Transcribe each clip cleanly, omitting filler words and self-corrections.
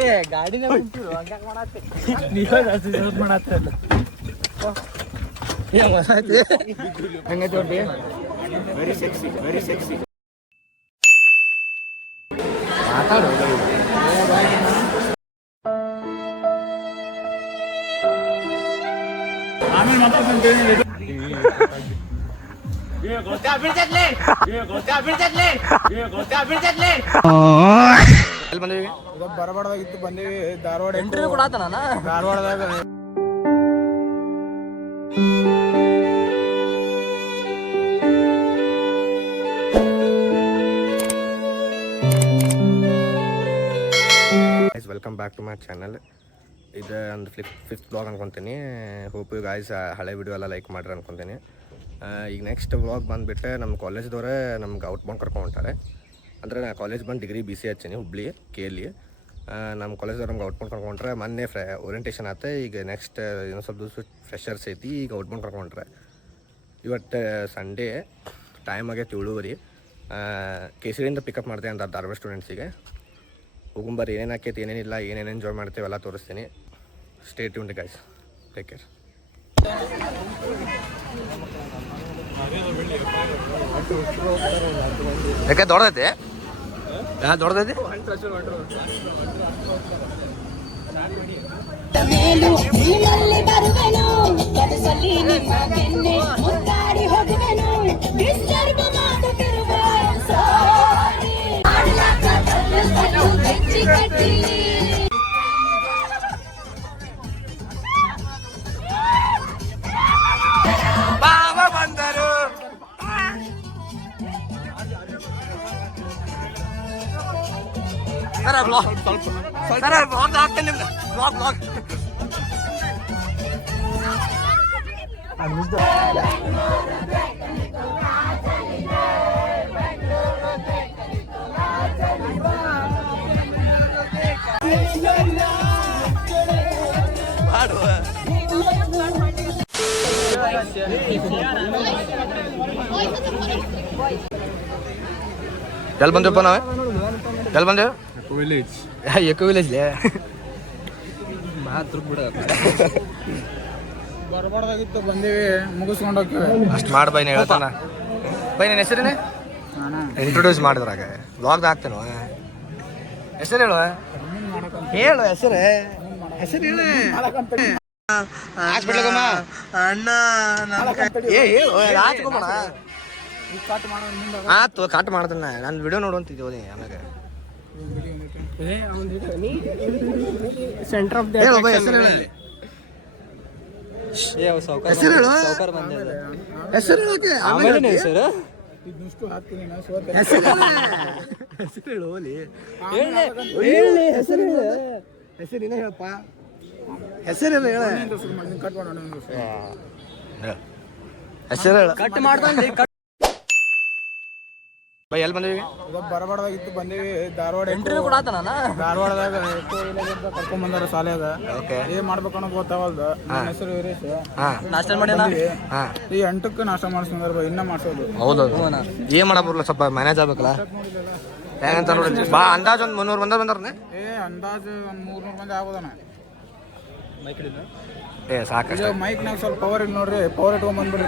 ಏ ಗಾಡಿನ ಕುಂತಿರು ಹಂಗ್ಯಾಕ್ ಮಾಡತ್ತೆ ನೀವೇ ಜಾಸ್ತಿ ಯೂಸ್ ಮಾಡತ್ತೆ ಹೆಂಗೈತಿ ಹೊಟ್ಟಿ ವೆರಿ ಸೆಕ್ಸಿ ಮಾತಾಡು ಆಮೇಲೆ ಮಾತಾಡ್ತೀನಿ ಬರಬಾರ್ದಾಗಿತ್ತು ಬಂದೇವಿ ಧಾರವಾಡ ಎಂಟ್ರಿ ಕೊಡಾತನ ಧಾರವಾಡದಾಗ welcome back to my channel. ಇದು ಒಂದು ಫಿಫ್ತ್ ಬ್ಲಾಗ್ ಅನ್ಕೊತೀನಿ. ಹೋಪ್ ಯು ಗಾಯ್ಸ್ ಹಳೆ ವಿಡಿಯೋ ಎಲ್ಲ ಲೈಕ್ ಮಾಡ್ರಿ ಅನ್ಕೊತೀನಿ. ಈಗ ನೆಕ್ಸ್ಟ್ ವ್ಲಾಗ್ ಬಂದುಬಿಟ್ಟು ನಮ್ಮ ಕಾಲೇಜ್ದವ್ರೆ ನಮ್ಗೆ ಔಟ್ ಬೌಂಡ್ ಕರ್ಕೊಂಡು ಹೊಂಟಾರೆ. ಅಂದರೆ ನಾ ಕಾಲೇಜ್ ಬಂದು ಡಿಗ್ರಿ BC ಹಚ್ಚೀನಿ ಹುಬ್ಳಿ KLE. ನಮ್ಮ ಕಾಲೇಜ್ದವ್ರು ನಮ್ಗೆ ಔಟ್ ಬೌಂಡ್ ಕರ್ಕೊಂಡ್ರೆ ಮೊನ್ನೆ ಓರಿಯಂಟೇಷನ್ ಆಯ್ತು. ಈಗ ನೆಕ್ಸ್ಟ್ ಇನ್ನೊಂದು ಸ್ವಲ್ಪ ದಿವಸ ಫ್ರೆಷರ್ಸ್ ಐತಿ. ಈಗ ಔಟ್ ಬೌಂಡ್ ಕರ್ಕೊಂಡ್ರೆ ಇವತ್ತು ಸಂಡೇ ಟೈಮ್ ಆಗೈತೆ 7:30. ಕೇಸರಿಯಿಂದ ಪಿಕಪ್ ಮಾಡ್ದೆ ಅಂತ ಧಾರವಾಡ ಸ್ಟೂಡೆಂಟ್ಸಿಗೆ. ಹೋಗುಂಬರ್ರಿ ಏನೇನು ಆಕೈತಿ ಏನೇನಿಲ್ಲ ಏನೇನು ಎಂಜಾಯ್ ಮಾಡ್ತೀವಿ ಎಲ್ಲ ತೋರಿಸ್ತೀನಿ. Stay tuned guys, take care. ಯಾಕೆ ದೊಡ್ಡದೈತಿ ದೊಡ್ಡದೈತಿ ಬ್ಲಾಗ್ ಹಾಕ್ತೇನೆ ನಿಮ್ಗೆ ಬ್ಲಾಗ್ ಎಲ್ಲಿ ಬಂದೆವಪ್ಪ ನಾವೇ ಎಲ್ಲಿ ಬಂದೇವು ಎಕೋ ವಿಲೇಜ್ಲೇ ಬರಬಾರ್ದಾಗಿತ್ತು ಬಂದೇವಿ ಮುಗಿಸ್ಕೊಂಡು ಹೋಗ್ತೀವಿ ಅಷ್ಟು ಮಾಡಿ ಬೈ ಹೇಳ್ತಾನ. ಬೈ ನನ್ನ ಹೆಸರೇನೆ ಇಂಟ್ರೊಡ್ಯೂಸ್ ಮಾಡಿದ್ರಾಗ ಬ್ಲಾಗ್ದ ಹಾಕ್ತೇನೆ. ಹೆಸರು ಹೇಳುವ ಹೇಳು ಹೆಸರು ಹೇಳು ಅಣ್ಣ ಏ ಹೇಳು ಹಾಚ್ಕೊಂಬಣ ಆತು ಕಟ್ ಮಾಡ್ತಾನ. ನಾನು ವಿಡಿಯೋ ನೋಡುವಂತಿದ್ದೀವಿ ಆಮ್ಯಾಗ ಸೆಂಟರ್ ಆಫ್ ಹೆಸರಿನ ಹೇಳಪ್ಪ ಹೆಸರು ಕಟ್ ಮಾಡ್ತಾನೆ ಬೈ ಎಲ್ಲಿ ಬಂದೇವಿ ಬರಬಾರ್ದಾಗಿತ್ತು ಬಂದೇವಿ ಧಾರವಾಡ ಎಂಟ್ರಿ ಕೊಡಾತನ ಧಾರವಾಡದಾಗ ಕರ್ಕೊಂಡ್ ಬಂದಾರ ಶಾಲೆಯಾಗ ಏನ್ ಮಾಡ್ಬೇಕು ಅನ್ನೋದು ಗೊತ್ತಾಗಲ್ದು. ನನ್ನ ಹೆಸರು ವೀರೇಶ್. ನಾಷ್ಟ ಮಾಡ್ಯಾನ ಈ 8ಕ್ಕೆ ನಾಷ್ಟ ಮಾಡಿಸ್ಕೊಂಡ್ರ ಇನ್ನ ಮಾಡ್ಸೋದು. ಹೌದೌದು ಏನ್ ಮಾಡಬರ್ಲ ಸ್ವಲ್ಪ ಮ್ಯಾನೇಜ್ ಆಗ್ಬೇಕಲ್ಲ ಹೆಂಗಂತ ನೋಡಿ. ಬಾ ಅಂದಾಜ್ ಒಂದು 300 ಬಂದಾರನೆ. ಅಂದಾಜು ಒಂದು 300 ಮಂದಿ ಆಗೋದನ. ಏ ಸಾಕಷ್ಟು ಮೈಕ್ನಾಗ ಸ್ವಲ್ಪ ಪವರ್ ಇಲ್ಲ ನೋಡ್ರಿ, ಪವರ್ ಇಟ್ಕೊಂಡ್ ಬಂದ್ಬಿಡ್ರಿ.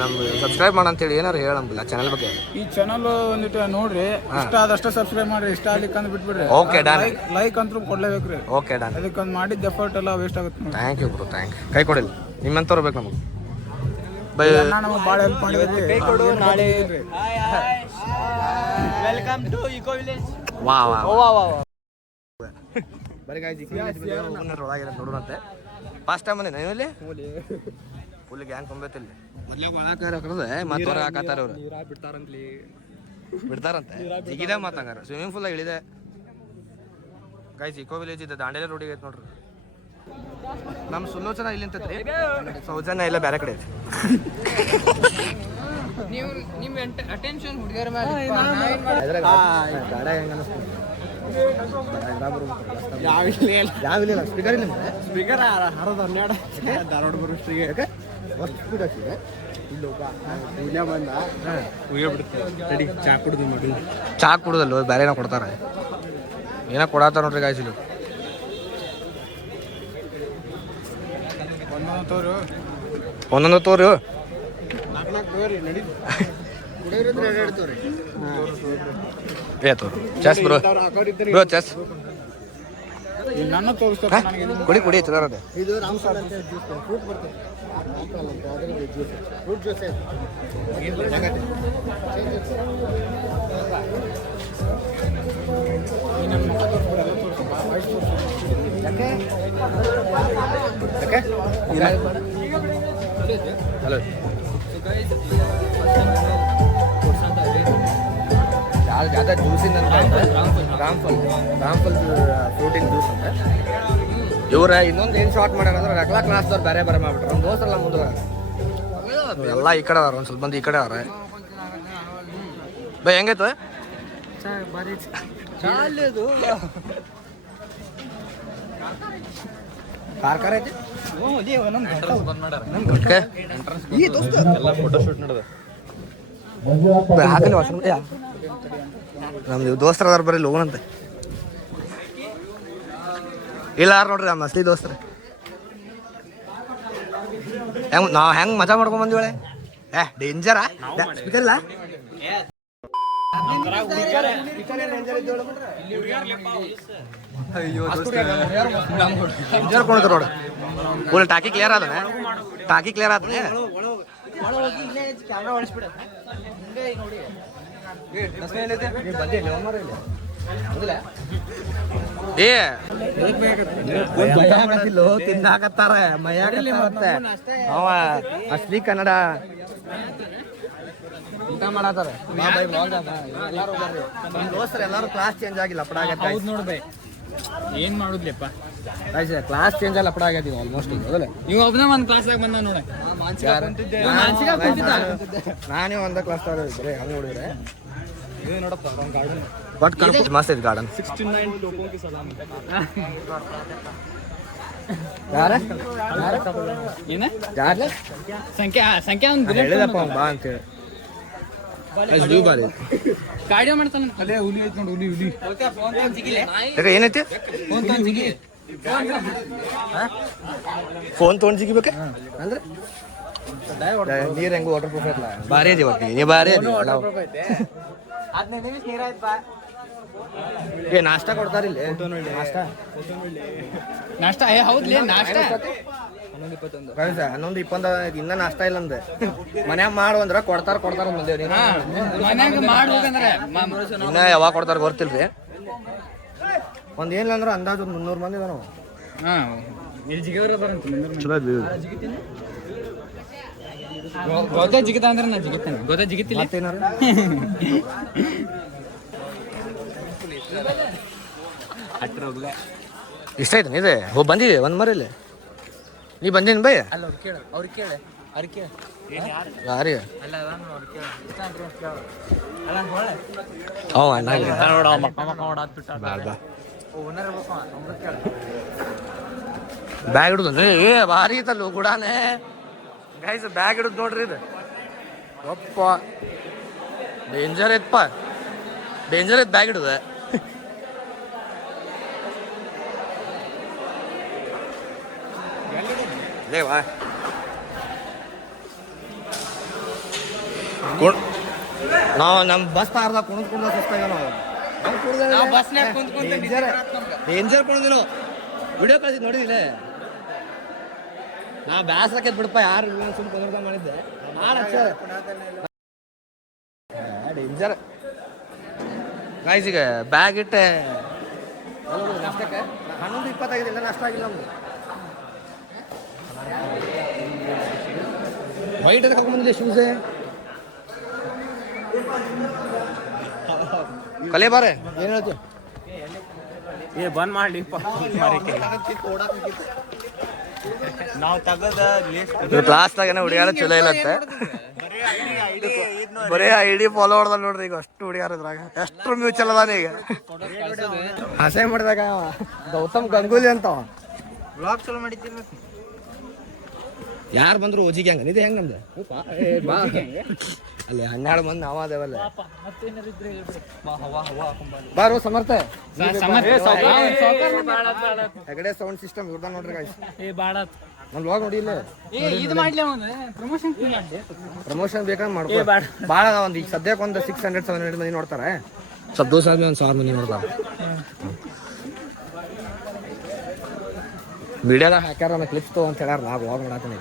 ನಮ್ಗೆ ಸಬ್ಸ್ಕ್ರೈಬ್ ಮಾಡಂತೇಳಿ ಏನಾರು ಹೇಳಂಗಿಲ್ಲ ಚಾನಲ್ ಬಗ್ಗೆ. ಈ ಚಾನಲ್ ಒಂದಿಟ್ಟು ನೋಡ್ರಿ, ಇಷ್ಟ ಆದಷ್ಟ ಸಬ್ಸ್ಕ್ರೈಬ್ ಮಾಡ್ರಿ, ಇಷ್ಟ ಆಗ್ಲಿಕ್ಕೆ ಅಂದ್ ಬಿಟ್ಬಿಡ್ರಿ. Okay done. ಲೈಕ್ ಅಂತೂ ಕೊಡ್ಲೇಬೇಕ್ರಿ. Okay done. ಅದಕ್ಕೊಂದು ಮಾಡಿದ ಎಫರ್ಟ್ ಎಲ್ಲ ವೇಸ್ಟ್ ಆಗುತ್ತೆ. Thank you bro, thank you. ಕೈ ಕೊಡಿಲ್ಲ ನಿಮ್ಮಂತವ್ರು ಬೇಕು ನಮಗೆ. ಬೈ ನಮಗೆ ಭಾಳ ಹೆಲ್ಪ್ ಮಾಡಿದ್ರಿ. ಕೈ ಕೊಡು ನಾಳೆ. Welcome to eco village. ವಾ ವಾ ವಾ ವಾ ಬರೀ ಗಾಯ್ಸ್ ಒಳಗೆ ನೋಡೋಣಂತೆ. ಫಾಸ್ಟ್ ಟೈಮ್ ಬಂದೆ ಇಲ್ಲಿ ಫುಲ್ ಗ್ಯಾಂಗ್ ತುಂಬೈತಿಲ್ಲ. ಮೊದಲೇ ಒಳಕಾರ ಮತ್ತೆ ಹೊರಗೆ ಹಾಕತ್ತಾರ ಅವ್ರು. ಬಿಡ್ತಾರಂತೆ ಜಿಗಿದ ಮಾತಂಗಾರ ಸ್ವಿಮ್ಮಿಂಗ್ ಪೂಲ್ ಇಳಿದೆ ಗಾಯ್ಸ್. ಇಕೋ ವಿಲೇಜ್ ಇದೆ, ದಾಂಡೇಲಿ ರೋಡಿಗೆ ಐತೆ ನೋಡ್ರಿ. ನಮ್ಮ ಸುಲೋಚನ ಇಲ್ಲಿ ನಿಂತೈತ್ರಿ, ಸೌಜನ್ಯ ಇಲ್ಲ ಬೇರೆ ಕಡೆ ಐತಿ. ನೀವು ನಿಮ್ಮ ಅಟೆನ್ಷನ್ ಹುಡುಗರ ಮೇಲೆ ಯಾವ ಸ್ಪೀಕರ್ ಇಲ್ಲ. ಸ್ಪೀಕರ್ ಹರದ 12 ಧಾರವಾಡ ಬರೋ ಸ್ಟ್ರಿಗೆ ಅಷ್ಟು ಸ್ಪೀಡ್ ಹಾಕಿದೆ ಚಾ ಕುಡ್ದಲ್ಲ ಬೇರೆ ಏನೋ ಕೊಡ್ತಾರೆ ಏನೋ ಕೊಡತ್ತಾರ ನೋಡ್ರಿ ಗಾಯ್ಸಿಲು ಒಂದೊಂದು ತೋರಿ ಏ ತೋರು ಚೆಸ್ ಬ್ರೋ ಬ್ರೋ ಚೆಸ್ ನನ್ನ ತೋರಿಸ್ತಾರೆ ನನಗೆ ಕುಡಿ ಕುಡಿ ಚದಾರದೆ ಇದು ರಾಮ್ಫಲ ಅಂತ ಜ್ಯೂಸ್ ಫ್ರೂಟ್ ಬರ್ತದೆ ರಾಮ್ಫಲ ಅಂತ ಅದರಲ್ಲಿ ಜ್ಯೂಸ್ ಫ್ರೂಟ್ ಜ್ಯೂಸ್ ಹಲೋ ज़्यादा ಜ್ಯೂಸಿನ ರಾಮ್ಫಲ್ ಫ್ರೂಟಿನ್ ಜ್ಯೂಸ್ ಅಂತ ಇವ್ರ ಇನ್ನೊಂದು ಏನು ಶಾರ್ಟ್ ಮಾಡ್ಯಾರ ಅಂದ್ರೆ ರಕ್ಲಾ ಕ್ಲಾಸ್ದವ್ರು ಬೇರೆ ಬೇರೆ ಮಾಡ್ಬಿಟ್ರು ನಮ್ಮ ದೋಸ್ತರೆಲ್ಲ ಮುಂದೆ ಎಲ್ಲ ಈ ಕಡೆ ಅದಾರ ಒಂದು ಸ್ವಲ್ಪ ಮಂದಿ ಈ ಕಡೆ ಅದಾರ ಬೈ ಹೆಂಗೈತೆ ಖಾರ ಐತಿ ಹಾಕಲಿ ವಾಸನ ನಮ್ದು ದೋಸ್ತರ ಅದಾರ ಬರೀ ಲೋನಂತೆ ಇಲ್ಲ ಯಾರು ನೋಡ್ರಿ ನಮ್ಮ ಅಸಲಿ ದೋಸ್ತರ ಹೆಂಗ್ ನಾವು ಹೆಂಗ್ ಮಜಾ ಮಾಡ್ಕೊಂಡ್ ಬಂದಿವಳೆ ಡೇಂಜರಾ ಸ್ಪೀಕರ್ ಇಲ್ಲ ಡೇಂಜರ್ ಕೊಡ್ತಾರ ನೋಡ ಫುಲ್ ಟಾಕಿ ಕ್ಲಿಯರ್ ಆದ ಟಾಕಿ ಕ್ಲಿಯರ್ ಆದ ತಿನ್ನಾಕತ್ತಾರ ಮೈಯಾಗತ್ತೆ ಅವ ಅಶ್ಲಿ ಕನ್ನಡ ಊಟ ಮಾಡತ್ತಾರ ದೋಸ್ತರು ಎಲ್ಲಾರು ಕ್ಲಾಸ್ ಚೇಂಜ್ ಆಗಿಲ್ಲ ಅಪ್ಪಡ ಆಗತ್ತೆ ನೋಡ್ಬೇ ಏನ್ ಮಾಡುದ್ಲಿಪ್ಪ ಕ್ಲಾಸ್ ಚೇಂಜ್ ಆಗಿ ಅಪ್ಪಡ ಆಗೈತಿ ಆಲ್ಮೋಸ್ಟ್ ಈಗ ನೀವು ಒಬ್ಬನೇ ಒಂದು ಕ್ಲಾಸ್ದಾಗ ಬಂದ ನೋಡ ನಾನೇ ಒಂದ ಕ್ಲಾಸ್ ಬರೀ ಹಂಗೆ ನೋಡಿದ್ರೆ ಬಟ್ ಮಸ್ತ್ ಐತಿ ಗಾರ್ಡನ್ ಏನ ಸಂಖ್ಯಾ ಒಂದು ಹೇಳಿದಪ್ಪ ಬಾ ಅಂತೇಳಿ ಕಾರ್ಡಿಯೋ ಮಾಡ್ತಾನ ಅಲ್ಲೇ ಹುಲಿ ಐತಿ ನೋಡಿ ಹುಲಿ ಏನೈತಿ ಫೋನ್ ತೊಗೊಂಡು ಜಿಗಿಬೇಕ ಅಂದ್ರೆ ನೀರ್ ಹೆಂಗು ವಾಟರ್ ಪ್ರೂಫ್ ಐತಲ್ಲ ಭಾರಿ ಅದಿ ಒಟ್ಟು ನೀ ಭಾರಿ ಏ ನಾಷ್ಟ ಕೊಡ್ತಾರ ಇಲ್ಲಿ ನಾಷ್ಟ ಹೌದ್ಲಿ ನಾಷ್ಟ 11 ಇನ್ನ ನಾಷ್ಟ ಇಲ್ಲ ಅಂದೆ ಮನ್ಯಾಗ ಮಾಡು ಅಂದ್ರ ಕೊಡ್ತಾರ ಬಂದೇವ್ರಿ ಮನ್ಯಾಗ ಮಾಡುವಂದ್ರೆ ಇನ್ನ ಯಾವಾಗ ಕೊಡ್ತಾರ ಗೊತ್ತಿಲ್ರಿ ಒಂದ್ ಏನಿಲ್ಲ ಅಂದ್ರ ಅಂದಾಜು 300 ಮಂದಿ ಇದಾರ ಹಾ ಇಲ್ಲಿ ಜಿಗವ್ರ ಚಲೋ ಗೊತ್ತ ಜಿಗಿತ ಅಂದ್ರೆ ನಾ ಜಿಗಿತೇನೆ ಗೊತ್ತ ಜಿಗಿತಿಲ್ಲ ಮತ್ತೇನಾರ ಇಷ್ಟ ಆಯ್ತು ಇದೆ ಬಂದಿದೆ ಒಂದ್ ಮರಲ್ಲಿ ನೀ ಬಂದಿನ ಬೈ ಯಾರಿಗೆ ಬ್ಯಾಗ್ ಹಿಡುದು ಏ ಭಾರಿ ಐತಲ್ಲ ಗುಡಾನೆ ಗೈಸ್ ಬ್ಯಾಗ್ ಹಿಡಿದು ನೋಡ್ರಿ ಇದು ಅಪ್ಪ ಡೇಂಜರ್ ಐತಪ್ಪ ಡೇಂಜರ್ ಐತ್ ಬ್ಯಾಗ್ ಹಿಡಿದ ದೇವಾ ನಾವು ನಮ್ಮ ಬಸ್ ತಾರ್ದಾಗ ಕುಣಿದ್ಕೊಂಡು ಸುಸ್ತಾಗ ನಾವು ಡೇಂಜರ್ ಕುಣಿದಿಲ್ಲ ವಿಡಿಯೋ ಕಳಿಸಿದ್ ನೋಡಿದಿಲ್ಲ ನಾ ಬ್ಯಾಸರಕ್ಕೆ ಬಿಡಪ್ಪ ಯಾರು ಸುಮ್ ಕುಂದ್ರದ ಮಾಡಿದ್ದೆ ಡೇಂಜರ್ ಗಾಯ್ಸ್ ಈಗ ಬ್ಯಾಗ್ ಇಟ್ಟೆ 11:25 ಇಲ್ಲ ನಷ್ಟ ಆಗಿಲ್ಲ ನಮ್ದು ವೈಟ್ ಅಂತ ಕರ್ಕೊಂಡ್ಬಂದಿದೆ ಶೂಸೆ ಕಲೆ ಬಾರೆ ಏನು ಹೇಳ್ತೀವಿ ಬಂದ್ ಮಾಡ್ಲಿ ನಾವು ತಗದ ಕ್ಲಾಸ್ದಾಗೇನೆ ಹುಡುಗಿಯಾರ ಚಲೋ ಇಲ್ಲಂತೆ ಬರೀ ಐಡಿ ಫಾಲೋ ಮಾಡ್ದ ನೋಡ್ರಿ ಈಗ ಅಷ್ಟು ಹುಡುಗಿಯಾರ ಇದ್ರಾಗ ಎಷ್ಟು ಮ್ಯೂಚುವಲ್ ಅದಾನ ಈಗ ಹಸೆ ಮಾಡಿದಾಗ ಗೌತಮ್ ಗಂಗೂಲಿ ಅಂತ ಬ್ಲಾಗ್ ಚಲೋ ಮಾಡಿದ್ದೀರಿ ಯಾರು ಬಂದ್ರು ಓಜಿಗೆ ಹಂಗ ಇದು ಹೆಂಗ್ ನಮ್ದು ಬಾ ಅಲ್ಲಿ 12 ಮಂದಿ ನಾವ ಅದೇವಲ್ಲ ಬಾರೋ ಸಮರ್ಥ ಹೆಗಡೆ ಸೌಂಡ್ ಸಿಸ್ಟಮ್ ಇವ್ರದ ನೋಡ್ರಿ ಗಾಯ್ಸ್ ನಮ್ ವ್ಲಾಗ್ ನೋಡಿ ಇಲ್ಲ ಪ್ರಮೋಷನ್ ಬೇಕಂದ್ರೆ ಮಾಡ್ಕೊ ಭಾಳ ಒಂದು ಈಗ ಸದ್ಯಕ್ಕೆ ಒಂದು 600-700 ಮಂದಿ ನೋಡ್ತಾರೆ ಸ್ವಲ್ಪ ದೋಸ ಆದ್ಮೇಲೆ ಒಂದು 1000 ಮಂದಿ ನೋಡ್ತಾರೆ ವಿಡಿಯೋದಾಗ ಹಾಕ್ಯಾರ ನಮ್ಮ ಕ್ಲಿಪ್ಸ್ ತಗೋ ಅಂತ ಹೇಳ್ಯಾರ ನಾ ವ್ಲಾಗ್ ಮಾಡಾತೀನಿ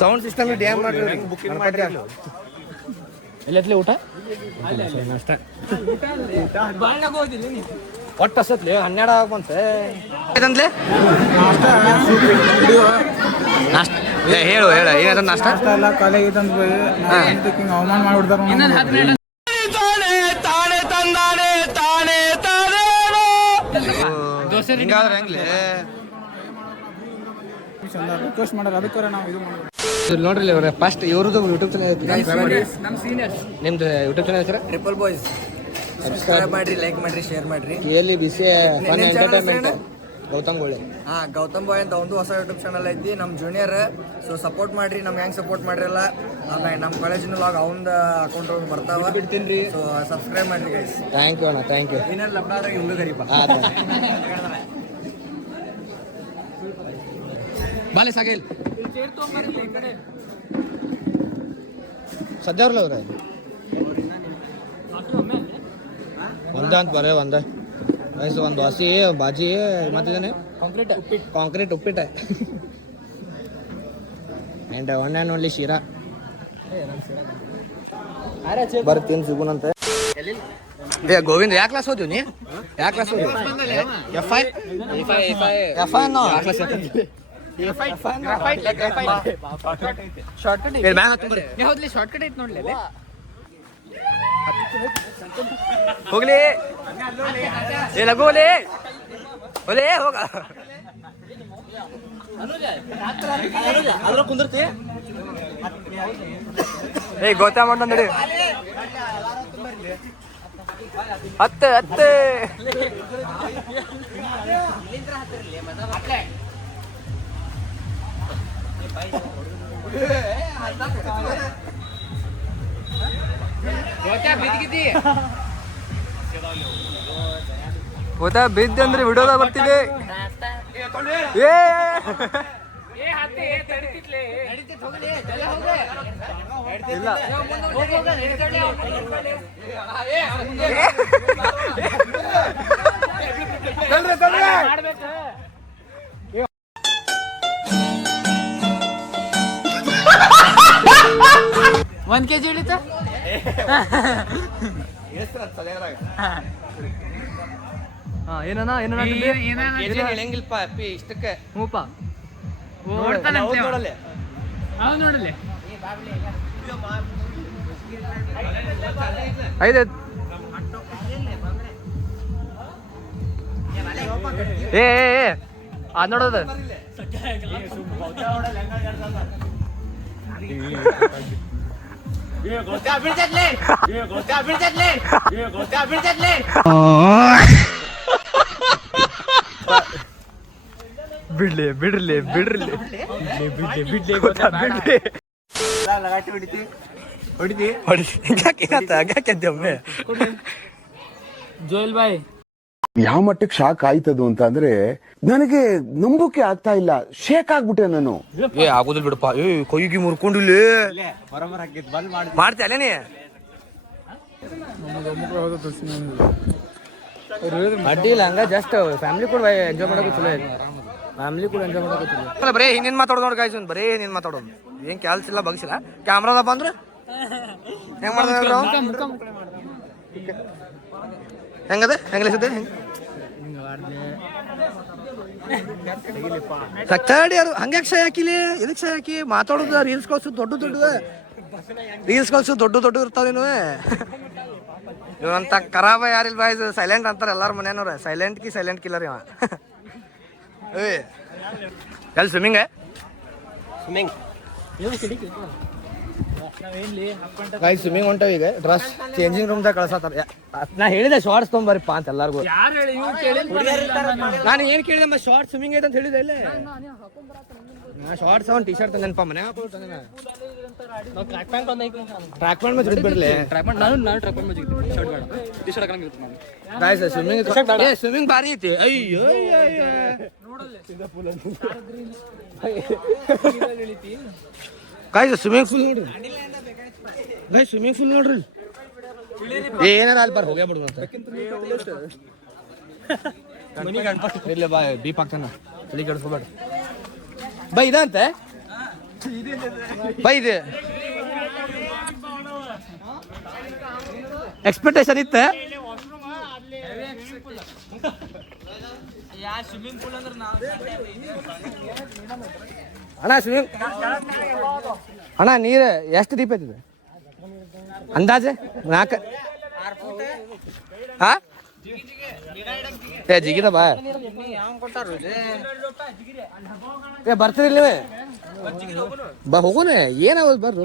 ಸೌಂಡ್ ಸಿಸ್ಟಮ್ ಡ್ಯಾಮ್ ಮಾಡ್ರಿ ಬುಕಿಂಗ್ ಮಾಡ್ರಿ ಎಲ್ಲತ್ಲೆ ಊಟ ಅಷ್ಟ ಒಟ್ಟು ಅಸತ್ಲಿ 12 ಆಗಂತೆ ಏನಂದ್ಲೆ ನಾಷ್ಟ ಹೇಳು ಏನಾದ್ರು ನಾಷ್ಟ ಎಲ್ಲ ಕಾಲೇಜ್ ಇದಂದ್ರೆ ಅವಮಾನ ಮಾಡ್ಬಿಡ್ತಾರ ಹಿಂಗಾದ್ರೆ ಹೆಂಗ್ಲಿ ರಿಕ್ವೆಸ್ಟ್ ಮಾಡೋದು ಅದಕ್ಕೆ ನಾವು ಇದು ಮಾಡೋದು ನೋಡ್ರಿ ಇವ್ರೆ ಫಸ್ಟ್ ಇವ್ರದ್ದು ಯೂಟ್ಯೂಬ್ ಚಾನಲ್ ಐತಿ ನಿಮ್ದು ಯೂಟ್ಯೂಬ್ ಚಾನಲ್ ಹೆಸರು ಟ್ರಿಪಲ್ ಬಾಯ್ಸ್ ಸಬ್ಸ್ಕ್ರೈಬ್ ಮಾಡ್ರಿ, ಲೈಕ್ ಮಾಡ್ರಿ, ಶೇರ್ ಮಾಡ್ರಿ. KLE BC fun entertainment Gautam Gole. Gautam boy ಅಂತ ಒಂದು ಹೊಸ ಯೂಟ್ಯೂಬ್ ಚಾನಲ್ ಐತಿ ನಮ್ಮ ಜೂನಿಯರ್. ಸೊ ಸಪೋರ್ಟ್ ಮಾಡ್ರಿ, ನಮ್ಗೆ ಹೆಂಗೆ ಸಪೋರ್ಟ್ ಮಾಡ್ರಲ್ಲ ಆಮೇಲೆ ನಮ್ಮ ಕಾಲೇಜಿನ ಲಾಗ್ ಅವಂದ ಅಕೌಂಟ್ ಬರ್ತಾವ. ಬಿಡ್ತೀನಿ ಸೊ ಸಬ್ಸ್ಕ್ರೈಬ್ ಮಾಡ್ರಿ ಗೈಸ್. ಥ್ಯಾಂಕ್ ಯು ಅಣ್ಣ, ಥ್ಯಾಂಕ್ ಯು. ಏನೆಲ್ಲ ಲಬ್ಡಾರ ಹುಡುಗರಿಪ್ಪ ಬಾಲೆ ಸಾಗೇಲ್ ಸದ್ಯವ್ರಲ್ಲ ಅವ್ರೆ ಒಂದ ಅಂತ ಬರೇ ಒಂದ ವಯಸ್ಸು ಒಂದು ಹಸಿ ಬಾಜಿ ಮತ್ತಿದ್ದಾನೆ ಕಾಂಕ್ರೀಟ್ ಉಪ್ಪಿಟ್ಟ ಆ್ಯಂಡ್ ಒನ್ ಆ್ಯಂಡ್ ಓನ್ಲಿ ಶಿರಾ ಬರ್ತೀನಿ ಸಿಗುನಂತೆ. ಏ ಗೋವಿಂದ ಯಾವ ಕ್ಲಾಸ್ ಓದಿವ್ ನೀ? ಯಾವ ಕ್ಲಾಸ್ ಓದಿ? ಎಫ್.ಐ. ಹೋಗ್ಲಿ ಏ ಲಘು ಓಲೆ ಓಲೆ ಹೋಗ ಕುಂದಿರ್ತಿ ಏ ಗೋತಾ ಮಾಡ ನೋಡಿ ಹತ್ತು ಗೊತ್ತಾ ಬಿದ್ದೆ ಅಂದ್ರೆ ವಿಡಿಯೋದ ಬರ್ತಿದೆ. ಇಲ್ಲ ಒಂದ್ ಕೆಜಿ ಹಿಡಿತ ಹೆಂಗಿಲ್ಪ ಇಷ್ಟಕ್ಕೆ ಹೂಪ ನೋಡಲೆ ಐದು ಏ ಅದ್ ನೋಡೋದು ಬಿಡ್ಲಿ ಜೋಯಲ್ ಬಾಯ್ ಯಾವ ಮಟ್ಟಕ್ಕೆ ಶಾಕ್ ಆಯ್ತದು ಅಂತ ಅಂದ್ರೆ ನನಗೆ ನಂಬೋಕೆ ಆಗ್ತಾ ಇಲ್ಲ. ಶೇಕ್ ಆಗ್ಬಿಟ್ಟೆ ನಾನು. ಏ ಆಗೋದಿಲ್ಲ ಬಿಡಪ್ಪ. ಏ ಕೈಗಿ ಮುರ್ಕೊಂಡಿಲ್ಲ ಮಾಡ್ತೀಯ ಅಲ್ಲೇ ನೀ ಅಡ್ಡಿ ಇಲ್ಲ. ಹಂಗ ಜಸ್ಟ್ ಫ್ಯಾಮಿಲಿ ಕೂಡ ಎಂಜಾಯ್ ಮಾಡೋಕೆ ಚಲೋ ಐತಿ. ಬರೀ ಹಿಂದಿನ ಮಾತಾಡೋದು ನೋಡಿ ಗಾಯ್ಸ್, ಬರೀ ಹಿಂದಿನ ಮಾತಾಡೋದು. ಏನ್ ಕೆಲ್ಸ ಇಲ್ಲ ಬಗ್ಸಿಲ್ಲ. ಕ್ಯಾಮ್ರಾದ ಬಂದ್ರೆ ಹೆಂಗ್ ಮಾಡಿದ್ರೆ ಹೆಂಗದ ಹೆಂಗಲಿಸಿದ್ದೆ ಸಕ್ತಾಡಿ ಯಾರು ಹಂಗ್ಯಾಕೆ ಸಹ ಹಾಕಿಲಿ ಎದಕ್ಕೆ ಸಹ ಹಾಕಿ ಮಾತಾಡೋದು. ರೀಲ್ಸ್ ಕಳ್ಸು ದೊಡ್ಡ ಇರ್ತಾವೇನು ಇವಂತ ಖರಾಬ ಯಾರಿಲ್ಲ ಬಾಯ್. ಸೈಲೆಂಟ್ ಅಂತಾರೆ ಎಲ್ಲಾರ ಮನೆಯವ್ರ. ಸೈಲೆಂಟ್ ಕಿಲ್ಲರ್ ಇವ. ಎಲ್ಲಿ ಸ್ವಿಮ್ಮಿಂಗ್ ಗಾಯ್ಸ್ ಸ್ವಿಮ್ಮಿಂಗ್ ಹೊಂಟವ ಈಗ ಡ್ರೆಸ್ ಚೇಂಜಿಂಗ್ ರೂಮ್ದಾಗ ಕಳ್ಸತ್ತಾರ. ನಾ ಹೇಳಿದೆ ಶಾರ್ಟ್ಸ್ ತೊಗೊಂಬರಿಪ್ಪ ಅಂತ ಎಲ್ಲಾರ್ಗು. ನಾನು ಏನು ಕೇಳಿದೆ ಶಾರ್ಟ್ ಸ್ವಿಮ್ಮಿಂಗ್ ಐತೆ ಅಂತ ಹೇಳಿದೆ ಇಲ್ಲೇ. ನಾ ಶಾರ್ಟ್ಸ್ ಅವ್ನು ಟಿ ಶರ್ಟ್ ತಂದೆನಪ್ಪ ಮನೆ ಟ್ರ್ಯಾಕ್ ಪ್ಯಾಂಟ್ ಮೇಲೆ ಹಿಡಿದ್ಬಿಡ್ಲಿ. ಗಾಯ್ಸ್ ಸ್ವಿಮ್ಮಿಂಗ್ ಭಾರಿ ಐತಿ. ಅಯ್ಯೋ ಗಾಯ್ಸ್ ಸ್ವಿಮ್ಮಿಂಗ್ ಫೂಲ್ ನೋಡ್ರಿ. ಗಾಯ್ಸ್ ಸ್ವಿಮ್ಮಿಂಗ್ ಫೂಲ್ ನೋಡ್ರಿ. ಏನಾರ ಅಲ್ಲಿ ಹೋಗೇ ಬಿಡು ಅಂತ ಇಲ್ಲ ಬಾ ಬೀಪ್ ಆಗ್ತಾನ ತಲೆ ಕೆಡಿಸ್ಕೋಬೇಡ ಬೈ ಇದಂತೆ ಬೈ ಇದೆ ಎಕ್ಸ್ಪೆಕ್ಟೇಷನ್ ಇತ್ತ. ಅಣ್ಣ ಸ್ವಿಮ್ಮಿಂಗ್ ಅಣ್ಣ ನೀರು ಎಷ್ಟು ದೀಪ ಐತಿದೆ ಅಂದಾಜೆ 4 ಹಾ ಏ ಜಿಗಿದ ಬಾ ಏ ಬರ್ತೀರಿ ನೀವೇ ಬಾ ಹೋಗೋಣ ಏನಾಗೋದು ಬರ್ರಿ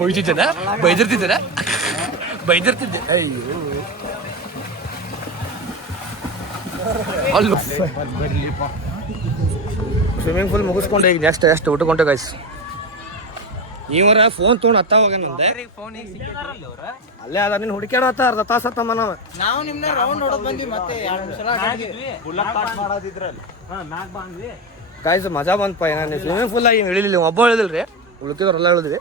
ಬೈದಿದ್ದಾನ ಬೈದಿರ್ತಿದ್ದೆ ಅಯ್ಯೋ ಅಲ್ಲ ಸ್ವಿಮ್ಮಿಂಗ್ ಪೂಲ್ ಮುಗಿಸ್ಕೊಂಡು ಈಗ ನೆಕ್ಸ್ಟ್ ಎಷ್ಟು ಊಟಕೊಂಡೆ ಗೈಸ್. ಇವರ ಫೋನ್ ತೊಗೊಂಡು ಹತ್ತ ಹೋಗ್ಯಾನಂದೆ ಅಲ್ಲೇ ಅದ ನೀನು ಹುಡುಕ್ಯಾಡತ್ತ ಅರ್ಧ ತಾಸ ಹತ್ತಮ್ಮ ನಾವು ನಿಮ್ನ ರೌಂಡ್ ಹೊಡೆದ್ ಬಂದ್ವಿ ಮತ್ತೆ 2 ಸಲ ಗಾಯ್ಸ್ ಮಜಾ ಬಂತಪ್ಪ. ನಾನು ಸ್ವಿಮ್ಮಿಂಗ್ ಪೂಲ್ ಆಗಿ ಇಳಿಲಿಲ್ಲ ಒಬ್ಬ ಇಳಿದಿಲ್ರಿ ಉಳ್ಕಿದವ್ರೆಲ್ಲ ಇಳಿದ್ವಿ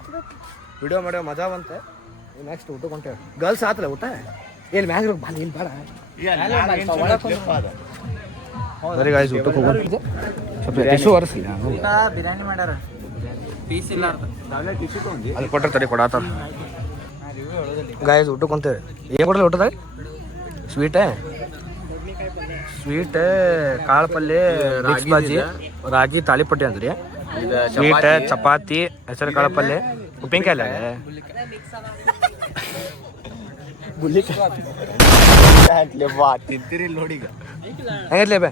ವಿಡಿಯೋ ಮಾಡ್ಯಾವ ಮಜಾ ಬಂತೆ. ನೆಕ್ಸ್ಟ್ ಊಟಕ್ಕೆ ಹೊಂಟೇವೆ ಗರ್ಲ್ಸ್ ಆತಲ್ಲ ಊಟ ಏನು ಮ್ಯಾಗ ಬಂದು ಇಲ್ಲಿ ಬೇಡ ಸರಿ ಗಾಯ್ಸ್ ಊಟಕ್ಕೆ ಹೋಗೋದು ಸ್ವಲ್ಪ ಟಿಶ್ಯೂ ಒರೆಸ್ಲಿ ಬಿರಿಯಾನಿ ಮಾಡ್ಯಾರ ಪೀಸ್ ಇಲ್ಲ ಅಲ್ಲಿ ಕೊಟ್ಟರೆ ತಡಿ ಕೊಡಾತಾರ ಗಾಯ್ಸ್ ಊಟಕ್ಕೆ ಹೊಂತೇವೆ. ಏನು ಕೊಡಲ್ಲ ಊಟದಾಗ ಸ್ವೀಟ್ ಕಾಳು ಪಲ್ಯ ರಾಗಿ ಬಾಜಿ ರಾಗಿ ತಾಳಿಪಟ್ಟಿ ಅಂದ್ರಿ ಸ್ವೀಟ್ ಚಪಾತಿ ಹೆಸರು ಕಾಳು ಪಲ್ಯ ಉಪ್ಪಿನಕಾಯಿ ಅಲ್ಲ ತಿಂತೀರಿ ನೋಡಿ ಈಗ ಹೆಂಗೈತ್ಲೆ ಬೇ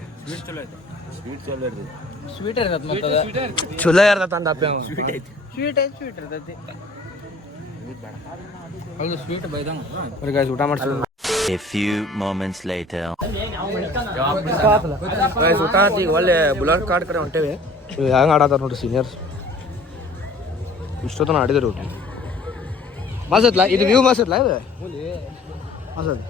ಸ್ವೀಟ್ ಇರ್ತದ ಮತ್ತದ ಚಲೋ ಇರ್ತದ ಅಂದಪ್ಪ ಸ್ವೀಟ್ ಇರ್ತೈತಿ ಹೌದು ಸ್ವೀಟ್ ಬೈದಂಗ ಗಾಯ್ಸ್ ಊಟ ಮಾಡ್ತೀವಿ. A few moments later. Guys ಊಟ ಆಯ್ತು ಈಗ ಒಳ್ಳೆ ಬುಲರ್ ಕಾರ್ಡ್ ಕಡೆ ಹೊಂಟೇವಿ. ಹೆಂಗೆ ಆಡತ್ತಾರ ನೋಡ್ರಿ ಸೀನಿಯರ್ಸ್ ಇಷ್ಟೊತ್ತನ ಆಡಿದ್ರು ಊಟ ಮಸತ್ಲಾ ಇದು ವ್ಯೂ ಮಸತ್ಲಾ ಇದು ಮಸತ್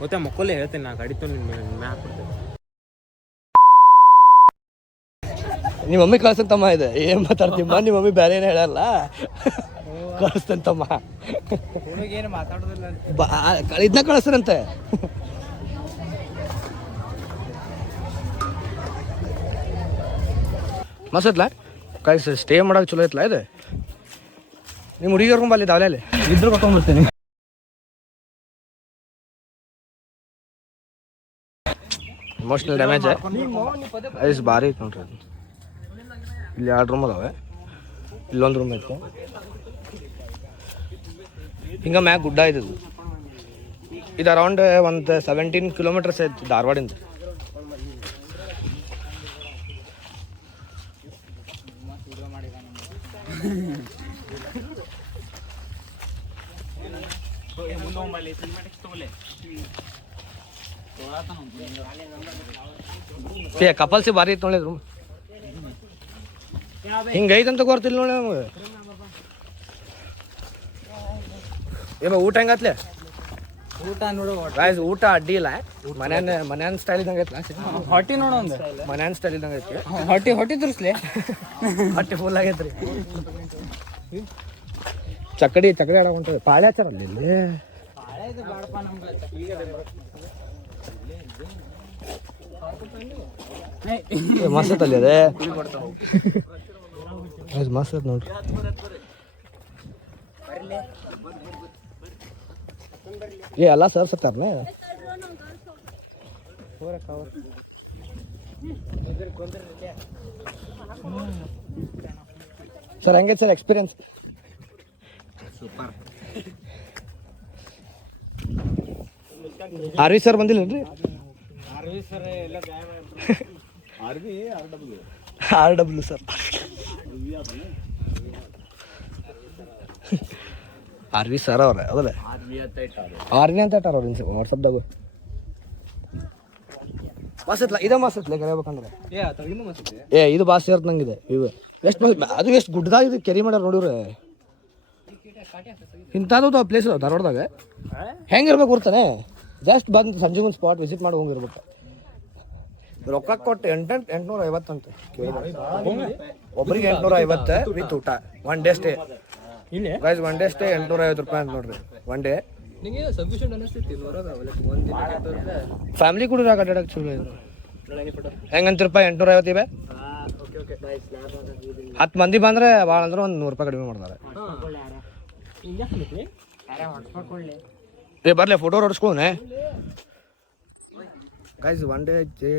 ಮತ್ತೆ ಮಕ್ಕಳೇ ಹೇಳ್ತೇನೆ ನಾ ಗಾಡಿ ತೊಗೊಂಡು ಮ್ಯಾಪ್ ಕೊಡ್ತೇನೆ. ನಿಮ್ಮ ಮಮ್ಮಿ ಕಳ್ಸಂತಮ್ಮ ಇದೆ ಏನು ಮಾತಾಡ್ತೀಮ್ಮ ನಿಮ್ಮ ಮಮ್ಮಿ ಬೇರೆ ಏನು ಹೇಳಲ್ಲ ಕಳಿಸ್ತಂತಮ್ಮ ಏನು ಮಾತಾಡೋದಿಲ್ಲ ಇದನ್ನ ಕಳಿಸ್ತಾರಂತೆ. ಮಸತ್ಲಾ ಕಳ್ಸ ಸ್ಟೇ ಮಾಡೋಕೆ ಚಲೋ ಐತ್ಲಾ ಇದು ನಿಮ್ಮ ಹುಡುಗಿಯರ್ಗೊಂಬ ಅಲ್ಲಿ ದಾವಲೆ ಇದ್ರು ಕರ್ಕೊಂಡ್ಬರ್ತೀನಿ. ಇಮೋಷ್ನಲ್ ಡ್ಯಾಮೇಜ್ ಐಸ್ ಭಾರಿ ಐತೆ ನೋಡ್ರಿ ಅದು. ಇಲ್ಲಿ 2 ರೂಮ್ ಅದಾವೆ ಇಲ್ಲೊಂದು ರೂಮ್ ಐತೆ ಹಿಂಗೆ ಮ್ಯಾಗ ಗುಡ್ಡ ಇದೆ ಇದು ಅರೌಂಡ್ ಒಂದು 17 ಕಿಲೋಮೀಟರ್ಸ್ ಐತಿ ಧಾರವಾಡಿಂದ. ಕಪಲ್ಸಿ ಭಾರಿ ಐತೆ ನೋಡಿ ರೂಮ್ ಹಿಂಗೈತಂತ ಗೊತ್ತಿಲ್ಲ ನೋಡಿ ನಮಗೆ. ಏನ ಊಟ ಹೆಂಗತ್ಲೆ ಊಟ ನೋಡು ಗಾಯ್ಸ್ ಊಟ ಅಡ್ಡಿ ಇಲ್ಲ ಮನ್ಯಾನ ಸ್ಟೈಲ್ ಇದ್ದಂಗೆ ಐತ್ಲಾ ಹೊಟ್ಟಿ ನೋಡು ಒಂದು ಮನ್ಯಾನ ಸ್ಟೈಲ್ ಇದ್ದಂಗೆ ಐತಿ. ಹೊಟ್ಟಿ ತೋರಿಸ್ಲಿ ಹೊಟ್ಟೆ ಫುಲ್ ಆಗೈತ್ರಿ. ಚಕಡಿ ಆಡ ಹೊಂಟದ ಪಾಳ್ಯಾಚಾರ ಅಲ್ಲಿ ಇಲ್ಲಿ ಮಸ್ತ್ ಅಲ್ಲಿ ಅದೇ ಮಸ್ತ್ ಐತ್ ನೋಡ್ರಿ. ಎಲ್ಲ ಸರ್ ಸತ್ತಾರನ ಸರ್ ಹೆಂಗೈತೆ ಸರ್ ಎಕ್ಸ್ಪೀರಿಯನ್ಸ್? ಆರ್ವಿ ಸರ್ ಬಂದಿಲ್ಲನ್ರಿ? RW ಸರ್ ಆರ್ವಿ ಸರ್ ಅವ್ರ ಅದಲ್ಲ ಆರ್ವಿ ಅಂತ ಇಟ್ಟಾರ ಅವ್ರ ವಾಟ್ಸಪ್ದಾಗ. ಮಸ್ತ್ ಇತ್ಲ ಇದ ಮಸ್ತ್ ಇತ್ಲ ಕರಿಬೇಕಂದ್ರೆ ಇದು ಬಾಸ್ ಸೇರ್ತ ನಂಗಿದೆ. ಇವು ಎಷ್ಟು ಅದು ಎಷ್ಟು ಗುಡ್ಡದಾಗ ಇದು ಕೆರಿ ಮಾಡ್ಯಾರ ನೋಡಿವ್ರೆ. ಇಂಥದ್ದು ಪ್ಲೇಸ್ ಧಾರವಾಡದಾಗ ಹೆಂಗಿರ್ಬೇಕು ಗೊತ್ತಾನೆ. ಜಸ್ಟ್ ಬಂದು ಸಂಜೆ ಒಂದು ಸ್ಪಾಟ್ ವಿಸಿಟ್ ಮಾಡಿ ಹೋಗಿರ್ಬೇಕು. ರೊಕ್ಕ ಕೊಟ್ಟು 850 ಅಂತ ಒಬ್ರಿಗೆ 850 ವಿತ್ ಊಟ. 1 day stay guys. 1 day stay 850 ರೂಪಾಯಿ ಅಂತ ನೋಡ್ರಿ 1 ಡೇ. ಫ್ಯಾಮಿಲಿ ಕೂಡ ಅಡ್ಡಾಡಕ್ಕೆ ಚಲೋ ಇದೆ. ಹೆಂಗಂತೀರಪ್ಪ 850 ಇವೆ? 10 ಮಂದಿ ಬಂದ್ರೆ ಭಾಳ ಅಂದ್ರೆ ಒಂದು 100 ರೂಪಾಯಿ ಕಡಿಮೆ ಮಾಡ್ತಾರೆ. ಬರ್ಲಿ ಫೋಟೋ ಹೊಡ್ಸ್ಕೊನೆ ಗೈಸ್. 1 ಡೇ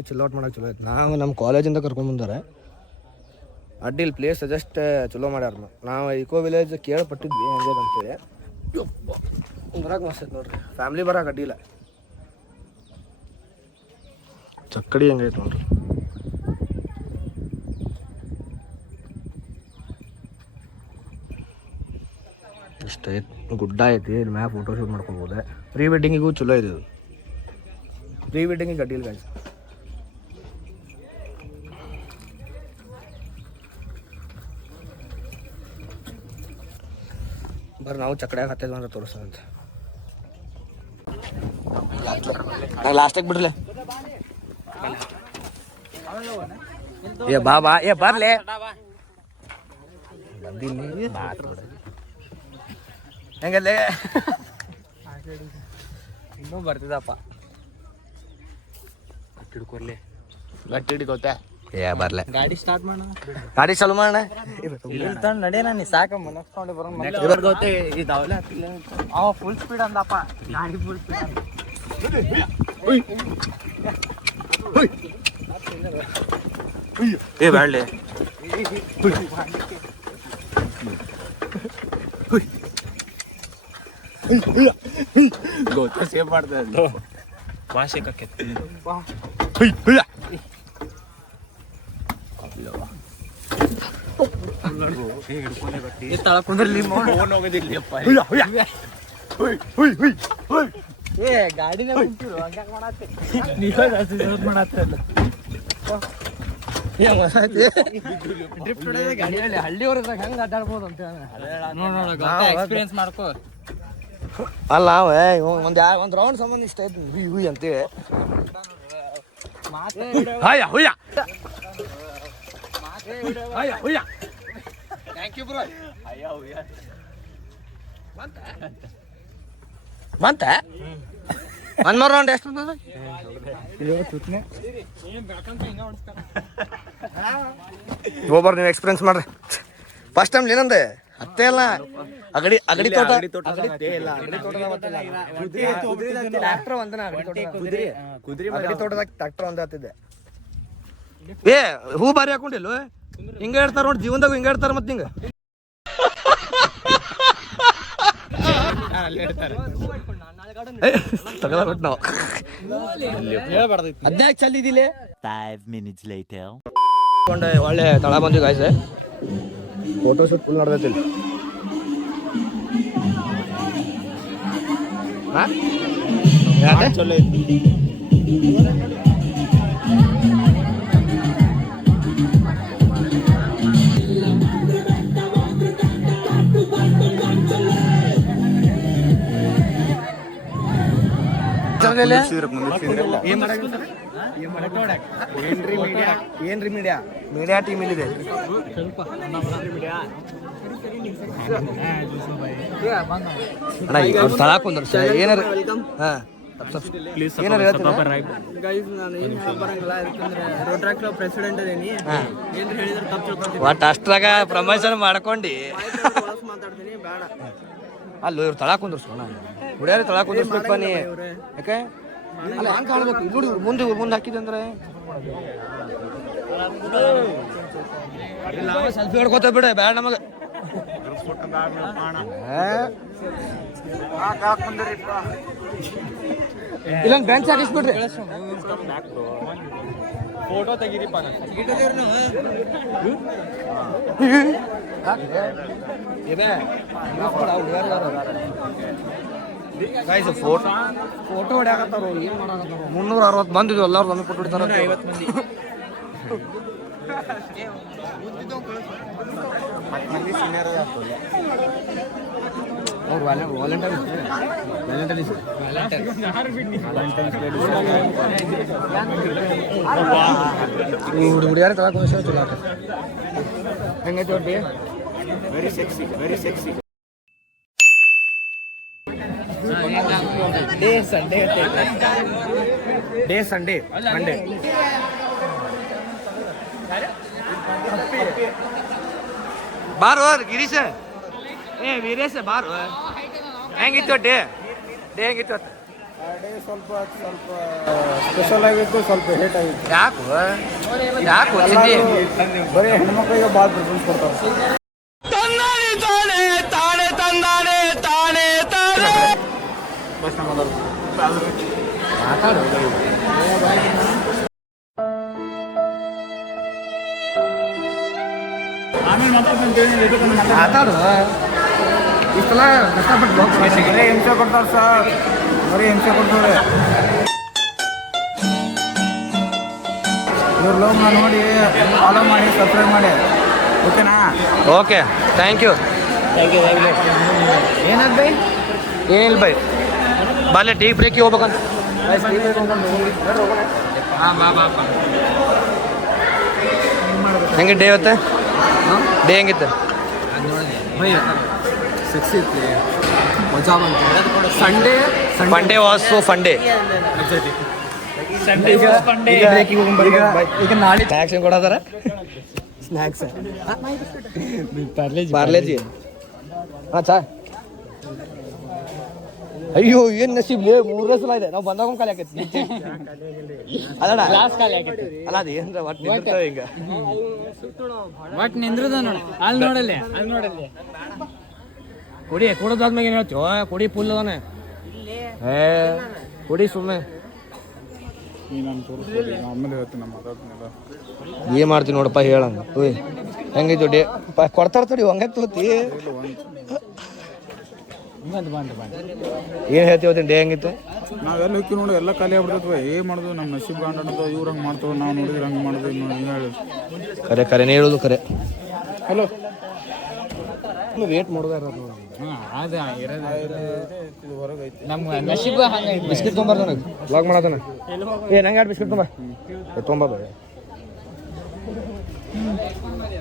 ಚಿಲ್ ಔಟ್ ಮಾಡಕ್ಕೆ ಚಲೋ ಐತೆ. ನಾವು ನಮ್ಮ ಕಾಲೇಜಿಂದ ಕರ್ಕೊಂಡ್ಬಂದಾರೆ. ಅಡ್ಡಿಲ್ ಪ್ಲೇಸ್ ಜಸ್ಟ್ ಚಲೋ ಮಾಡ್ಯಾರ. ನಾವು ಇಕೋ ವಿಲೇಜ್ ಕೇಳ್ಪಟ್ಟಿದ್ವಿ ಹೆಂಗೆ ಅಂತೇಳಿ. ಬರಕ್ಕೆ ಮಸ್ತ್ ಐತೆ ನೋಡ್ರಿ. ಫ್ಯಾಮಿಲಿ ಬರಕ್ಕೆ ಅಡ್ಡಿಲ್ಲ. ಚಕ್ಕಡಿ ಹೆಂಗೈತೆ ನೋಡ್ರಿ. ಇಷ್ಟ ಐತೆ ಗುಡ್ಡ ಐತಿ. ಇಲ್ಲಿ ಮ್ಯಾಪ್ ಫೋಟೋ ಶೂಟ್ ಮಾಡ್ಕೊಬೋದು. ಪ್ರೀ ವೆಡ್ಡಿಂಗಿಗೂ ಚಲೋ ಇದೆ. ಪ್ರೀ ವೆಡ್ಡಿಂಗಿಗೆ ಅಡ್ಡಿಲ್ಲ ಗಾಯ್ಸ್. ಬರ್ರಿ ನಾವು ಚಕ್ಕಡ್ಯಾಗ ಹತ್ತೈದು ಅಂದ್ರೆ ತೋರಿಸೋದಂತ. ಲಾಸ್ಟಿಗೆ ಬಿಡ್ರಲೆ. ಏ ಬಾ ಬಾ ಏ ಬರ್ಲೆ ಬಂದಿನಿ ಹೆಂಗಲ್ಲೇ ಇನ್ನೂ ಬರ್ತಿದಪ್ಪ. ಹಿಡ್ಕೊರ್ಲಿ ಗಟ್ಟಿ ಹಿಡಿಕೋತೆ. ಏ ಬರ್ಲೆ ಗಾಡಿ ಸ್ಟಾರ್ಟ್ ಮಾಡೋಣ. ಗಾಡಿ ಚಾಲು ಮಾಡೋಣ. ನಡೆ ನಾನು ಸಾಕಮ್ಮ ನೆಕ್ಸ್ಕೊಂಡು ಬರೋಣ. ಇದಾವಲ್ಲ ಅವ ಫುಲ್ ಸ್ಪೀಡ್ ಅಂದಪ್ಪ. ಗಾಡಿ ಫುಲ್ ಸ್ಪೀಡ್. ಏ ಬ್ಯಾಡ್ಲೆ ಗೊತ್ತ ಸೇವ್ ಮಾಡ್ತಾ ಇದ್ದ ಭಾಷೆ ಕಕ್ಕೆ ತಳ ಕುಂದ್ರಲಿ ಏ ಗಾಡಿನ ಕುಂತಿರು ಹಂಗ್ಯಾಕ್ ಮಾಡತ್ತೆ ನೀವ್ ಮಾಡತ್ತೆ ಗಾಡಿಯಲ್ಲಿ ಹಳ್ಳಿಯವ್ರದಾಗ ಹೆಂಗ್ ಅಡ್ಡಾಡ್ಬೋದು ಅಂತ ಎಕ್ಸ್ಪೀರಿಯನ್ಸ್ ಮಾಡ್ಕೋ. ಅಲ್ಲ ಒಂದ್ ರೌಂಡ್ ಸಂಬಂಧ ಇಷ್ಟ ಐತಿ ಹುಯ್ ಹುಯ್ ಅಂತೇಳಿ. ಮಂತ ಒಂದ್ ಮೂರು ರೌಂಡ್ ಎಷ್ಟು ಒಬ್ಬರು ನೀವು ಎಕ್ಸ್ಪೀರಿಯನ್ಸ್ ಮಾಡ್ರಿ. ಫಸ್ಟ್ ಟೈಮ್ ಏನಂದೆ ಅತ್ತೆ ಅಲ್ಲ ಅಗಡಿ ಅಗಡಿ ತೋಟ ಟ್ರ್ಯಾಕ್ಟರ್ ಒಂದನ ಅಗಡಿ ತೋಟದಾಗ ಟ್ರ್ಯಾಕ್ಟರ್ ಒಂದ ಹತ್ತಿದ್ದೆ. ಏ ಹೂ ಬಾರಿ ಹಾಕೊಂಡಿಲ್ಲ ಹಿಂಗ ಹೇಳ್ತಾರ ನೋಡಿ ಜೀವನದಾಗ ಹಿಂಗ ಹೇಳ್ತಾರ ಮತ್ತೆ ಹಿಂಗ ತಗೊಳ್ಬಿಟ್ಟು ನಾವು ಅದ್ಯಾಕೆ ಚಲ್ಲಿದಿಲ್ಲ. 5 minutes later. ಒಳ್ಳೆ ತಳ ಬಂದ್ವಿ ಗಾಯ್ಸ್. ಫೋಟೋ ಶೂಟ್ ಫುಲ್ ನಡೆದೈತಿ. ಚಲೋ ಐತಿ. ಏನ್ರಿ ಮೀಡಿಯಾ ಮೀಡಿಯಾ ಟೀಮ್ ಇಲ್ಲಿದೆ. ಅಣ್ಣ ತಳಾಕ್ ಒಂದ್ರ ಏನಾರ ಹಾ ಪ್ಲೀಸ್ ಏನಾರು ಗೈಸ್ ನಾನು ಏನು ಬರಂಗಿಲ್ಲ ಯಾಕಂದ್ರೆ ರೋಟ್ರಾಕ್ ಕ್ಲಬ್ ಪ್ರೆಸಿಡೆಂಟ್ ಅದೀನಿ ಏನು ಹೇಳಿದ್ರೆ ತಪ್ಪು ತಿಳ್ಕೊತೀನಿ ಒಟ್ಟು ಅಷ್ಟ್ರಾಗ ಪ್ರಮೋಷನ್ ಮಾಡ್ಕೊಂಡು ಮಾತಾಡ್ತೀನಿ ಬೇಡ ಅಲ್ಲ ಇವ್ರು ತಳಾ ಕುಂದ್ರಸೋಣ ಹುಡಿಯಾರಿ ತಳಾ ಕುಂದ್ರಸ್ಬೇಕಪ್ಪ ನೀ ಯಾಕೆ ಅಲ್ಲ ಹಂಗೆ ಕಾಣ್ಬೇಕು ನೋಡಿ ಮುಂದೆ ಹಾಕಿದಂದ್ರೆ ಸೆಲ್ಫಿ ಹೊಡ್ಕೋತ ಬಿಡ ಬೇಡ ನಮಗೆ ಇಲ್ಲೊಂದು ಬೆಂಚ್ ಹಾಕಿಸ್ಬಿಡ್ರಿ ಫೋಟೋ ತೆಗೀರಿಪ್ಪ ಫೋಟೋ ಹೊಡ್ಯಾಕತ್ತಾರ ಏನು ಮಾಡಾಕತ್ತಾರ 360 ಮಂದಿ ಎಲ್ಲರೂ ನಮಗೆ ಫೋಟೋ ಹೊಡಿತಾರ 50 ಮಂದಿ ಅವ್ರು ವಾಲಂಟರೀಸ್ ಹುಡುಗಿಯಾರ ತಳಕ ಚಲೋ ಹೆಂಗೈತಿ ಒಟ್ಟಿ very sexy day Sunday Monday ಬಾರೋ ಗಿರೀಶ ವೀರೇಶ ಬಾರೋ ಹೆಂಗಿತ್ತು ಡೇ ಹೆಂಗಿತ್ತು ಡೇ ಸ್ವಲ್ಪ ಸ್ಪೆಷಲ್ ಆಗಿತ್ತು ಸ್ವಲ್ಪ ಹೇಟ್ ಆಗಿತ್ತು ಯಾಕು ಚಿಂತೆ ಬರೀ ಹೆಣ್ಮಕ್ಳಿಗೆ ಭಾಳ ಪ್ರಿಫರೆನ್ಸ್ ಕೊಡ್ತಾರೆ ಮಾತಾಡು ಇಷ್ಟೆಲ್ಲ ಕಷ್ಟಪಟ್ಟು ಬರೀ ಹಿಂಸೆ ಕೊಡ್ತಾರೆ ಸರ್ ಬರೀ ಹಿಂಸೆ ಕೊಡ್ತಾರೆ ಇವ್ರ ಲೋಗ್ನ ನೋಡಿ ಫಾಲೋ ಮಾಡಿ ಸಬ್ಸ್ಕ್ರೈಬ್ ಮಾಡಿ ಓಕೆನಾ ಓಕೆ ಥ್ಯಾಂಕ್ ಯು ಏನಾದ್ ಬೈ ಏನಿಲ್ಲ ಬೈ ಬಾಲೆ ಟೀ ಬ್ರೇಕಿಗೆ ಹೋಗ್ಬೇಕಂತ ಹೆಂಗೆ ಡೇ ಇವತ್ತೆ ಡೇ ಹೆಂಗಿತ್ತು ಸೆಕ್ಸಿ ಇತ್ತು ಮಜಾ ಬಂತು ಫಂಡೇ ವಾಸ್ ಸೋ ಫಂಡೇ ಈಗ ನಾಳೆ ಟ್ಯಾಕ್ಸ್ ಹೆಂಗೆ ಕೊಡೋದಾರ ಸ್ನ್ಯಾಕ್ಸ್ ಪಾರ್ಲೇಜಿ ಹಾಂ ಚಾ ಅಯ್ಯೋ ಏನ್ ನಸೀಬ್ಲಿ 3 ಸಲ ಇದೆ ನಾವು ಬಂದಾಗ ಖಾಲಿ ಆಕೈತಿ ಅಲ್ಲ ಅದು ಏನ್ರ ಒಟ್ಟು ನಿಂದಿರ್ತಾವ ಹಿಂಗ ಒಟ್ ನಿಂದ್ರದ ನೋಡ ಅಲ್ಲಿ ನೋಡಲ್ಲಿ ಕುಡೋದಾದ್ಮೇಲೆ ಏನು ಹೇಳ್ತೀವ ಕುಡಿ ಫುಲ್ ಅದಾನೆ ಕುಡಿ ಸುಮ್ಮನೆ ಆಮೇಲೆ ಹೇಳ್ತೀನಿ ನಮ್ಮ ಮಾತಾಡ್ತೀನಲ್ಲ ಏನ್ ಮಾಡ್ತೀನಿ ನೋಡಪ್ಪ ಹೇಳಂಗ ಓಯ್ ಹೆಂಗೈತಿ ಡೇ ಕೊಡ್ತಾರ ತಡಿ ಹಂಗ ತೋತಿ ಏನ್ ಹೇಳ್ತೀವಿ ಡೇ ಹೆಂಗಿತ್ತು ನಾವೆಲ್ಲ ಹೋಗಿ ನೋಡಿ ಎಲ್ಲ ಖಾಲಿ ಆಗ್ಬಿಡ್ತೈತ್ವ ಏನ್ ಮಾಡುದು ನಮ್ಮ ನಶೀಬ್ ಗಾಂಡ್ ಅನ್ನೋದು ಇವ್ರು ಹಂಗೆ ಮಾಡ್ತಾವ ನಾವು ನೋಡಿದ್ರೆ ಹಂಗೆ ಮಾಡುದು ನೀವು ಹೇಳಿ ಕರೆನೇ ಹೇಳೋದು ಕರೆ ಹಲೋ ವೇಟ್ ಮಾಡೋದಾರ ನಮ್ಮ ನಶೀಬ ಹಂಗೈತಿ ಬಿಸ್ಕಿಟ್ ತೊಂಬಾರ ನನಗೆ ಲಾಗ್ ಮಾಡತಾನ ನಂಗೆ 2 ಬಿಸ್ಕಿಟ್ ತೊಂಬ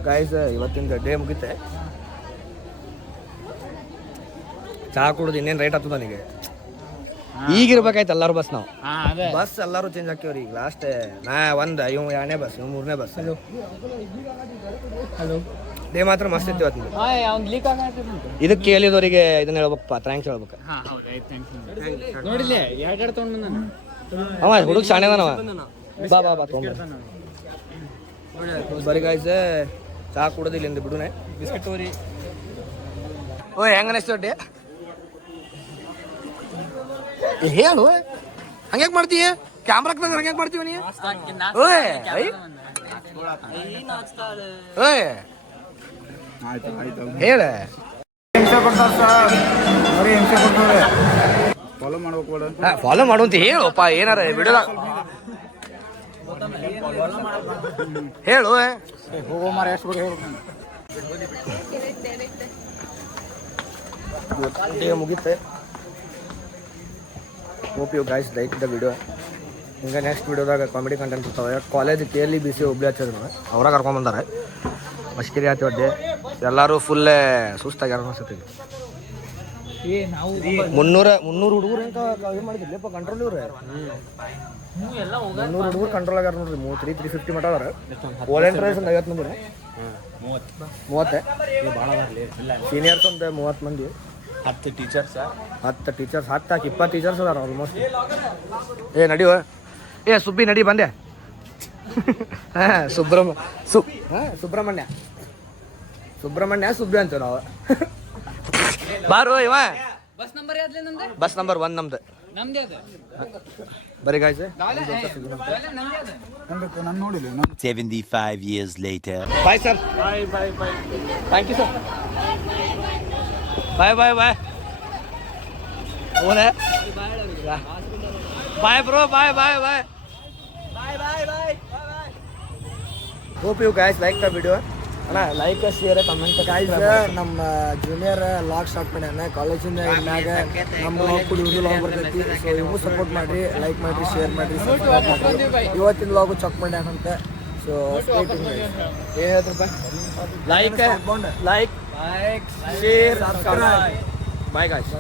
ಗಾಯ್ಸ್ ಇವತ್ತಿನ ಡೇ ಮುಗಿತೆ ಚಹಾ ಕುಡಿದು ಇನ್ನೇನು ರೈಟ್ ಆಗ್ತದ ನನಗೆ ಈಗಿರ್ಬೇಕಾಯ್ತು ಎಲ್ಲರೂ ಬಸ್ ನಾವು ಬಸ್ ಎಲ್ಲರೂ ಚೇಂಜ್ ಹಾಕಿವ್ರಿ ಈಗ ಲಾಸ್ಟ್ ನಾ ಇವ್ 2ನೇ ಬಸ್ ಇವ್ 3ನೇ ಬಸ್ ಡೇ ಮಾತ್ರ ಮಸ್ತ್ ಇತ್ತು ಇವತ್ತು ಇದಕ್ಕೆ ಕೇಳಿದವರಿಗೆ ಇದನ್ನ ಹೇಳ್ಬೇಕಪ್ಪ ಥ್ಯಾಂಕ್ಸ್ ಹೇಳ್ಬೇಕು ನೋಡಿಲ್ಲ ಎರಡು ತಗೊಂಡ್ ಬಂದ ಅವ ಹುಡುಗ ಶಾಣೆದನವ ಬಾ ತೊಗೊಂಬ ಬರೀ ಗಾಯ್ಸ್ ಚಹಾ ಕುಡೋದು ಇಲ್ಲಿಂದ ಬಿಡುನೆ ಬಿಸ್ಕಿಟ್ ತಗೋರಿ ಓಯ್ ಹೆಂಗ ಅನಿಸ್ತು ಡೇ ಹೇಳು ಹಂಗ್ಯಾಕೆ ಮಾಡ್ತೀಯ ಕ್ಯಾಮ್ರಾಕ್ ಹಂಗ್ಯಾಕೆ ಮಾಡ್ತೀವಿ ನೀ ಓಯ್ ಓಯ್ ಆಯ್ತು ಹೇಳ ಹಿಂಸೆ ಕೊಡ್ತಾರೆ ಸರ್ ಬರೀ ಹಿಂಸೆ ಕೊಡ್ತಾರೆ ಫಾಲೋ ಮಾಡ್ಬೇಕು ಬೇಡ ಫಾಲೋ ಮಾಡುವಂತ ಹೇಳಪ್ಪ ಏನಾರ ಬಿಡೋದ ಹೇಳು ಹೋಗೋ ಮಾರ ಎಷ್ಟು ಬಗ್ಗೆ ಹೇಳ್ಬೇಕು ಮುಗಿತೆ hope you guys like the video ಹಿಂಗೆ ನೆಕ್ಸ್ಟ್ ವಿಡಿಯೋದಾಗ ಕಾಮಿಡಿ ಕಂಟೆಂಟ್ ಇರ್ತಾವೆ ಕಾಲೇಜ್ KLE BC ಹುಬ್ಳಿ ಹಚ್ಚೋದು ಅವ್ರ ಕರ್ಕೊಂಬಂದಾರೆ ಮಸ್ಕಿರಿ ಆಯ್ತು ಅಡ್ಡೆ ಎಲ್ಲರೂ ಫುಲ್ಲೇ ಸುಸ್ತಾಗ್ಯಾರ ಅನ್ಸತ್ತೀವಿ ಮುನ್ನೂರು ಹುಡುಗರು ಹೆಂಗೆ ಇದು ಮಾಡಿದ್ರಲ್ಲಪ್ಪ ಕಂಟ್ರೋಲ್ ಇವ್ರೆ 300 ಹುಡುಗರು ಕಂಟ್ರೋಲ್ ಆಗ್ಯಾರ ನೋಡ್ರಿ 350 ಮಟ ಅದಾರ ವಾಲಂಟಿಯರ್ಸ್ ಒಂದು 50 ಮಂದಿ 30 ಸೀನಿಯರ್ಸ್ ಒಂದು 30 ಮಂದಿ 10 ಟೀಚರ್ಸ್ 10 20 ಟೀಚರ್ಸ್ ಅದಾರ ಆಲ್ಮೋಸ್ಟ್ ಏ ನಡಿವ ಏ ಸುಬ್ಬಿ ನಡಿ ಬಂದೆ ಸುಬ್ರಹ್ಮಣ್ಯ ಸುಬ್ಬಿ ಅಂತ ನಾವು ಬಾರೋ ಇವ ಬಸ್ ನಂಬರ್ ಯಾವ್ದ್ಲೆ ನಮ್ದು? ಬಸ್ ನಂಬರ್ 1 ನಮ್ದು ನಮ್ದು ಯಾವ್ದು? ಬರೀ ಗಾಯ್ಸ್ ನಮ್ದು ಯಾವ್ದು? ನಾನು ನೋಡಿಲ್ಲ ನಾನು 75 years later. Bye sir bye thank you sir bye ಓನೆ bye bro bye hope you guys like the video ಅಣ್ಣ ಲೈಕ್ ಶೇರ್ ಕಮೆಂಟ್ ಗಾಯ್ಸ್ ನಮ್ಮ ಜೂನಿಯರ್ ಲಾಗ್ ಸ್ಟಾರ್ಟ್ ಮಾಡ್ಯಾನ ಕಾಲೇಜಿಂದ ಇನ್ನಾಗ ನಮ್ಮ ಲಾಗ್ ಕೂಡ ಇವ್ರು ಲಾಗ್ ಬರ್ತೈತಿ ಸೊ ಇವು ಸಪೋರ್ಟ್ ಮಾಡಿರಿ ಲೈಕ್ ಮಾಡಿರಿ ಶೇರ್ ಮಾಡಿರಿ ಸಬ್ಸ್ಕ್ರೈಬ್ ಮಾಡಿರಿ ಇವತ್ತಿನ ಲಾಗು ಚೆಕ್ ಮಾಡ್ಯಾನಂತ ಸೊ ಏನು ಹೇಳ್ತಪ್ಪ like share subscribe bye guys